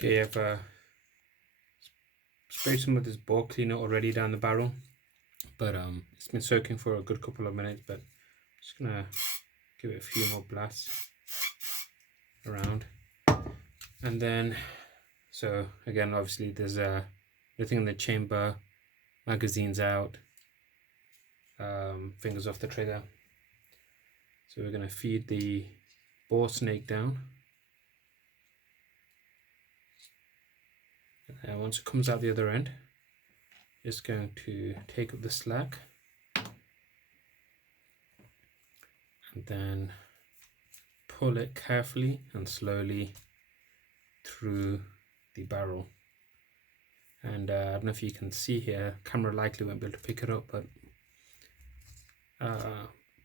Okay, I've sprayed some of this ball cleaner already down the barrel, but it's been soaking for a good couple of minutes, but I'm just gonna give it a few more blasts around. And then, so again, obviously there's nothing in the chamber, magazine's out, fingers off the trigger. So we're gonna feed the bore snake down. And once it comes out the other end, it's going to take up the slack and then pull it carefully and slowly through the barrel. And I don't know if you can see here, camera likely won't be able to pick it up, but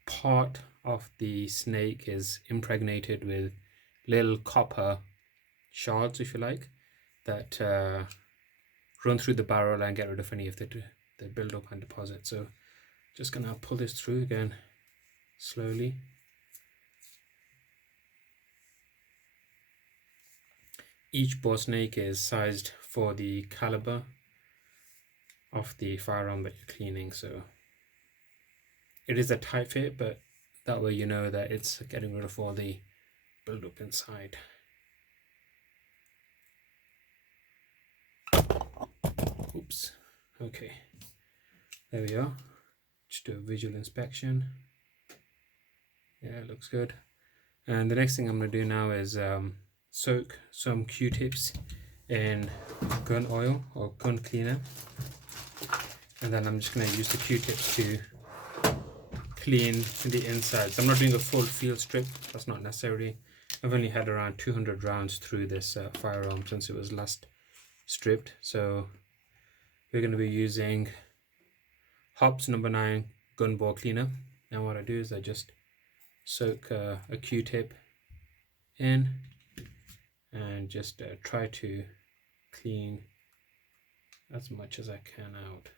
part of the snake is impregnated with little copper shards, if you like, that run through the barrel and get rid of any of the build up and deposit. So just gonna pull this through again slowly. Each bore snake is sized for the caliber of the firearm that you're cleaning, so it is a tight fit, but that way you know that it's getting rid of all the build up inside. Oops. Okay, there we are. Just do a visual inspection. Yeah, it looks good. And the next thing I'm going to do now is soak some Q-tips in gun oil or gun cleaner, and then I'm just going to use the Q-tips to clean the insides. I'm not doing a full field strip, that's not necessary. I've only had around 200 rounds through this firearm since it was last stripped, so we're going to be using Hops number 9 gun bore cleaner. Now what I do is I just soak a Q-tip in and just try to clean as much as I can out.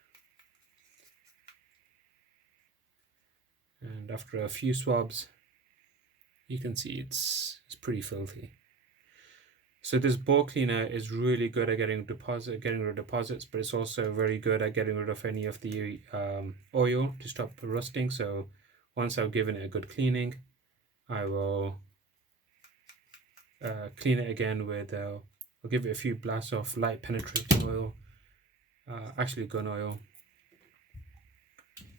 And after a few swabs, you can see it's pretty filthy. So this bore cleaner is really good at getting rid of deposits, but it's also very good at getting rid of any of the oil to stop rusting. So once I've given it a good cleaning, I will clean it again with, I'll give it a few blasts of light penetrating oil, actually gun oil,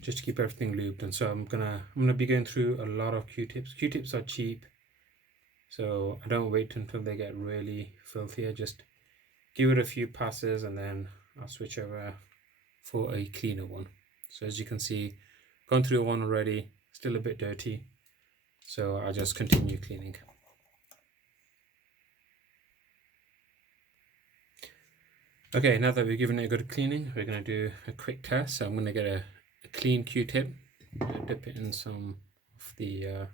just to keep everything lubed. And so I'm gonna be going through a lot of Q-tips. Q-tips are cheap, so I don't wait until they get really filthy. I just give it a few passes and then I'll switch over for a cleaner one. So as you can see, gone through one already, still a bit dirty, so I'll just continue cleaning. Okay, now that we've given it a good cleaning, we're going to do a quick test. So I'm going to get a clean Q-tip, dip it in some of the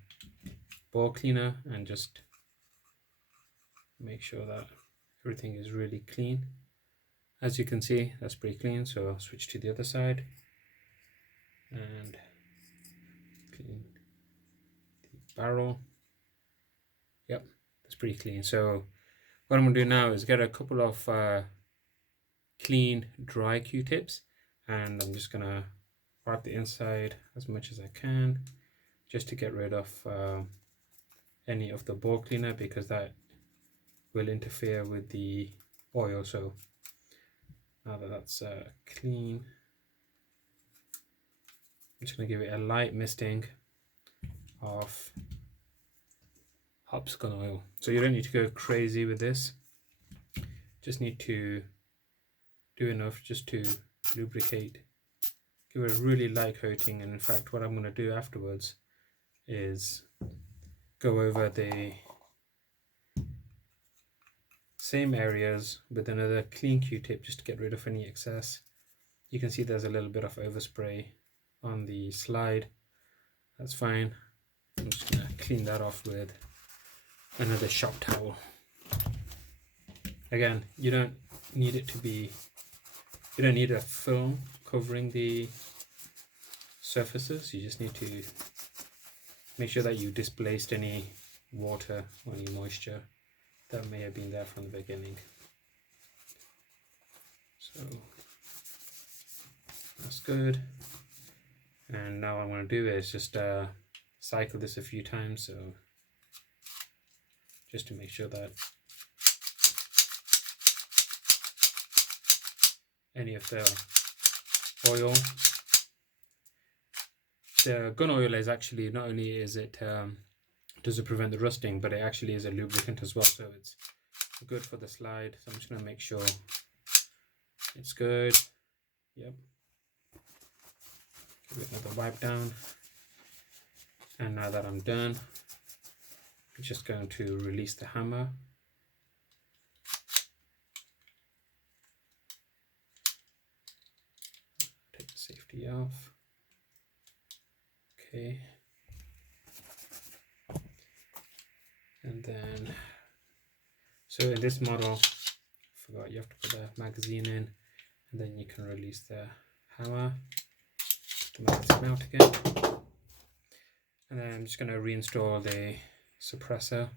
bore cleaner and just make sure that everything is really clean. As you can see, that's pretty clean, so I'll switch to the other side and clean the barrel. Yep, that's pretty clean. So what I'm going to do now is get a couple of clean dry Q-tips, and I'm just going to wipe the inside as much as I can just to get rid of any of the bore cleaner, because that will interfere with the oil. So now that that's clean, I'm just going to give it a light misting of Hops gun oil. So you don't need to go crazy with this, just need to do enough just to lubricate, give it a really light coating. And in fact, what I'm going to do afterwards is go over the same areas with another clean Q-tip just to get rid of any excess. You can see there's a little bit of overspray on the slide. That's fine. I'm just going to clean that off with another shop towel. Again, you don't need it to be, you don't need a film covering the surfaces. You just need to make sure that you displaced any water or any moisture that may have been there from the beginning. So that's good. And now what I'm going to do is just cycle this a few times, so just to make sure that any of the oil, the gun oil is actually, not only is it does it prevent the rusting, but it actually is a lubricant as well, so it's good for the slide. So I'm just going to make sure it's good. Yep. Give it another wipe down. And now that I'm done, I'm just going to release the hammer. Take the safety off. Okay. And then, so in this model, I forgot you have to put the magazine in, and then you can release the hammer. The magazine out again. And then I'm just going to reinstall the suppressor.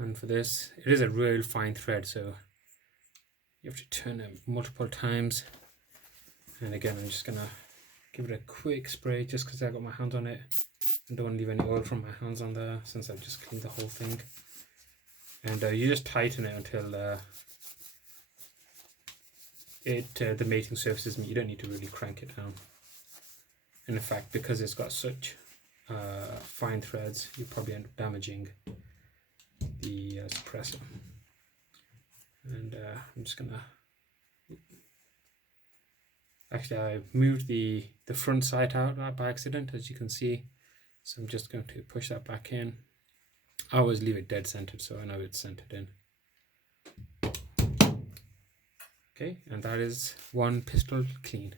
And for this, it is a real fine thread, so you have to turn it multiple times. And again, I'm just gonna give it a quick spray just because I got my hands on it. I don't want to leave any oil from my hands on there since I've just cleaned the whole thing. And you just tighten it until the mating surfaces meet. You don't need to really crank it down. And in fact, because it's got such fine threads, you probably end up damaging the suppressor. And I'm just gonna, actually I moved the front sight out by accident, as you can see, so I'm just going to push that back in. I always leave it dead centered so I know it's centered in. Okay, and that is one pistol clean.